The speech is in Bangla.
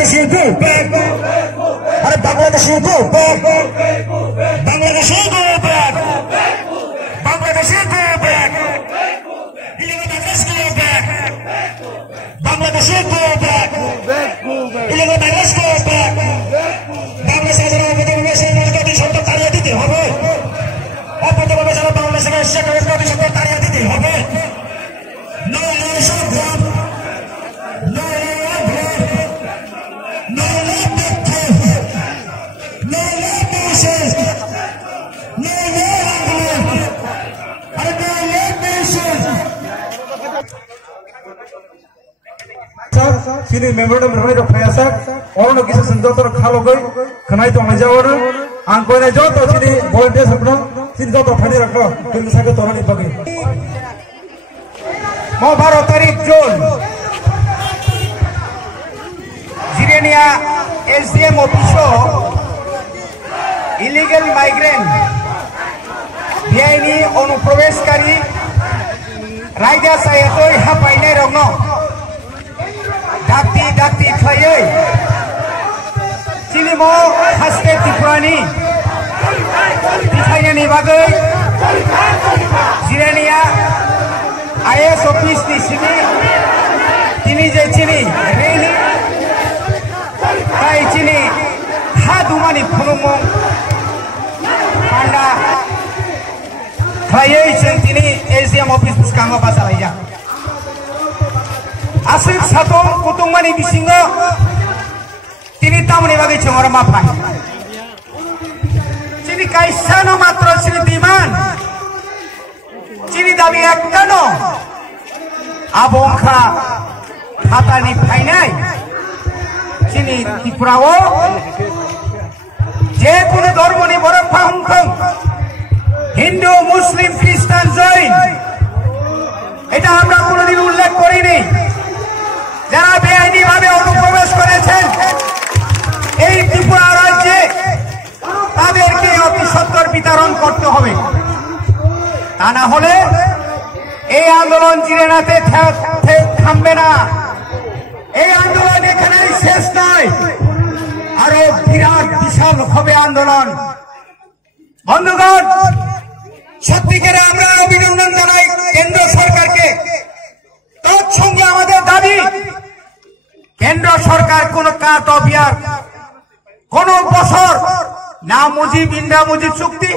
Bangladesh go back. Are Bangladesh go back. Bangladesh go back. Bangladesh go back. Illegal migrants go back. Bangladesh go back. Illegal migrants go back. Bangladesh সরকার তাড়িয়ে দিতে হবে। অপরভাবে যারা বাংলাদেশের শেখ হাসিনা সরকার তাড়িয়ে দিতে হবে। No nation grab. No grab. No victim. No nation. No England. And no nation. Sini memorandum ramai fayasa. Orang lagi sesenjata kalau gay, kenai tu aja angkoi na joto sini volunteer sapno sini joto phani rakho কিন্তু সাকে তরণি পাবে mo 12 তারিখ জুন জিরেনিয়া এসডিএম অফিসো ইলিগাল মাইগ্রেন্ট বেআইনি অনুপ্রবেশকারী রাইজা সাহেবই হাপাইনাই রংনো ডাক্তি খাইयै চিনিমো হাসতে ত্রিপুরানি দিখাইনানি বাগै জিরানিয়া আইএস অফিস नि सिनि तिनी जे चिनि रेलि ताई चिनि हा दुमानि फुनुमं पान्डा खायै जों तिनी एजिएम अफिस बुसखाङो बासालाया आसिक सातम कुतुंबानि बिसिङो তিনি তামনি বাগে চমর মাফাই চিনি কাইসানো মাত্র চিনি বিমান চিনি দাবি একটানো আবংখা খাতানি ফাইনাই চিনি ত্রিপুরাও যে কোনো ধর্মনি বড় ফাহুংখং হিন্দু মুসলিম খ্রিস্টান জৈন এটা আমরা কোনোদিন উল্লেখ করিনি যারা বেআইনি ভাবে অনুপ্রবেশ করেছেন এই ত্রিপুরা রাজ্যে তাদেরকে অতি সত্বর বিতরণ করতে হবে তা না হলে এই আন্দোলন জিরেনাতে থামবে না এই আন্দোলন এখানেই শেষ নয় আরো বিরাট বিশাল হবে আন্দোলন বন্ধুগণ সত্যিকারে আমরা অভিনন্দন জানাই কেন্দ্র সরকারকে তৎসঙ্গে আমাদের দাবি কেন্দ্র সরকার কোন কাট অফ ইয়ার কোন বছর না মুজিব ইন্দিরা মুজিব চুক্তি